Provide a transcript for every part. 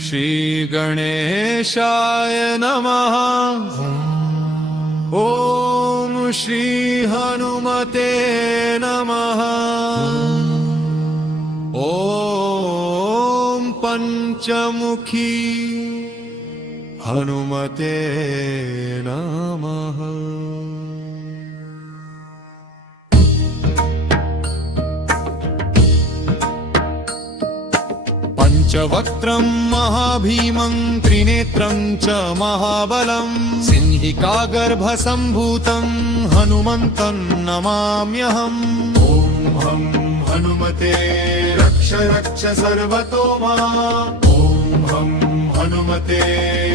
श्री गणेशाय नमः। ओम श्री हनुमते नमः। ओम पंचमुखी हनुमते नमः। पंचवक्त्रं महाभीमं त्रिनेत्रं च महाबलं सिंहिकागर्भसम्भूतं हनुमन्तं नमाम्यहम्। ॐ हं हनुमते रक्ष रक्ष सर्वतो मा। ॐ हं हनुमते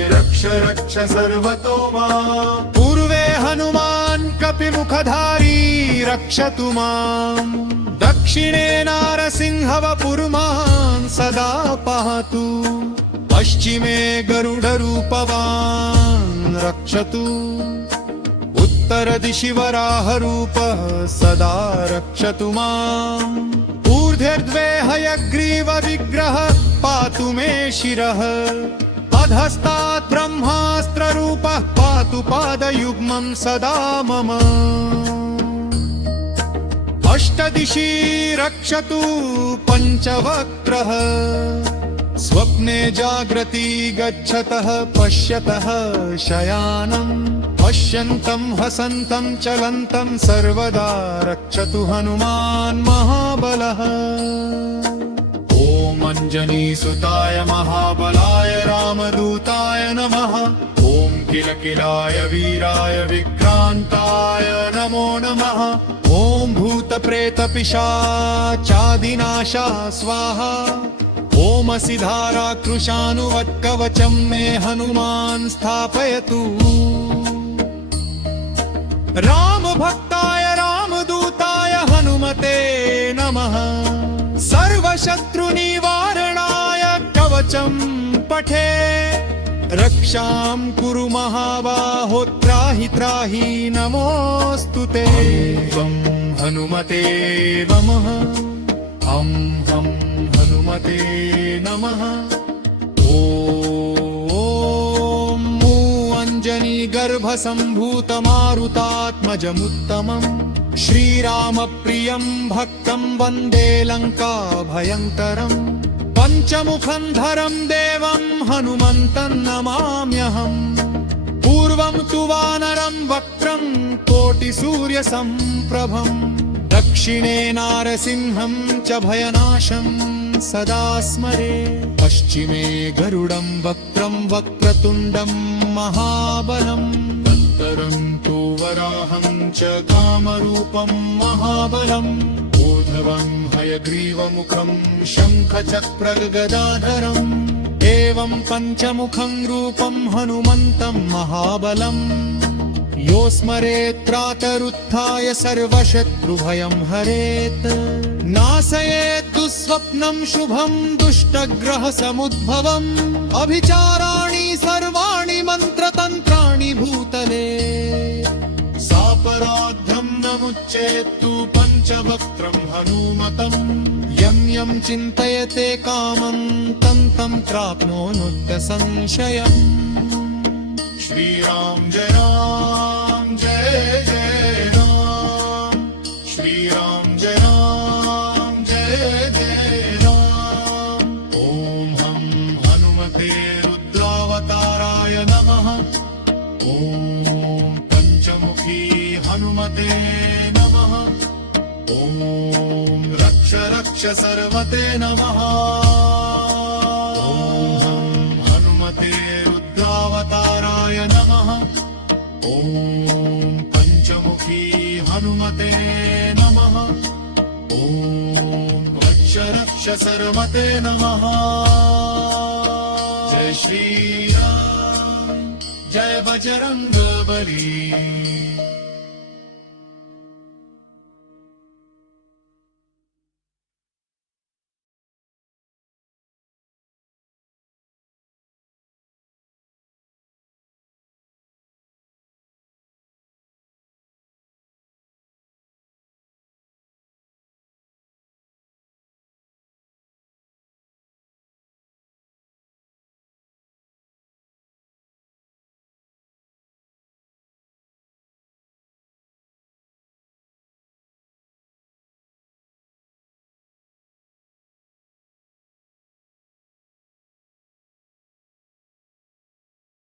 रक्ष रक्ष सर्वतो मा। पूर्वे हनुमान् कपिमुखधारी रक्षतु माम्। दक्षिणे नारसिंहवपुर्मान् सदा पातु। पश्चिमे गरुडरूपवान् रक्षतु। उत्तरदिशि वराहरूपः सदा रक्षतु माम्। ऊर्ध्वे हयग्रीवविग्रहः पातु मे शिरः। अधस्तात् ब्रह्मास्त्ररूपः पातु पादयुग्मं सदा मम। अष्टदिशि रक्षतु पञ्चवक्त्रः। स्वप्ने जाग्रति गच्छतः पश्यतः शयानं। पश्यन्तं हसन्तं चलन्तं सर्वदा रक्षतु हनुमान् महाबलः। ॐ अञ्जनीसुताय महाबलाय रामदूताय नमः। ॐ किलकिलाय वीराय विक्रान्ताय नमो नमः। ॐ भूतप्रेतपिशाचादिनाशा स्वाहा। ओमसि धाराकृशानुवत्कवचं मे हनुमान् स्थापयतु। रामभक्ताय रामदूताय हनुमते नमः। सर्वशत्रुनिवारणाय कवचं पठे। रक्षां कुरु महाबाहो त्राहि त्राहि नमोऽस्तु ते। ॐ हनुमते नमः। हं हनुमते नमः। ॐ अञ्जनीगर्भसम्भूतमारुतात्मजमुत्तमम्। श्रीरामप्रियं भक्तं वन्दे लङ्काभयङ्करम्। पञ्चमुखन्धरं देवं हनुमन्तं नमाम्यहम्। पूर्वं तु वानरं वक्त्रं कोटिसूर्यसम्प्रभम्। दक्षिणे नारसिंहं च भयनाशं सदा स्मरे। पश्चिमे गरुडं वक्त्रं वक्रतुण्डं महाबलम्। उत्तरं तु वराहं च कामरूपं महाबलम्। ऊर्ध्वं हयग्रीवमुखं शङ्खचक्रगदाधरम्। एवं पञ्चमुखं रूपं हनुमन्तं महाबलम्। यो स्मरेत् प्रातरुत्थाय सर्वशत्रुभयं हरेत्। नाशयेत् दुःस्वप्नं शुभं दुष्टग्रहसमुद्भवम्। अभिचाराणि सर्वाणि मन्त्रतन्त्राणि भूतले। सापराध्यं न मुच्येत्तु पञ्चवक्त्रं हनूमतम्। यं यं चिन्तयते कामं तं तं प्राप्नोनुत्य संशयम्। श्रीराम जय राम जय जय राम। श्रीराम जय राम जय जय राम। ॐ हं हनुमते रुद्रावताराय नमः। ॐ पंचमुखी हनुमते नमः। ॐ रक्ष रक्ष सर्वते नमः। ॐ हं हनुमते रुद्रावताराय नमः। ॐ पंचमुखी हनुमते नमः। ॐ रक्ष रक्ष सर्वते नमः। जय श्रीराम जय बजरंगबली।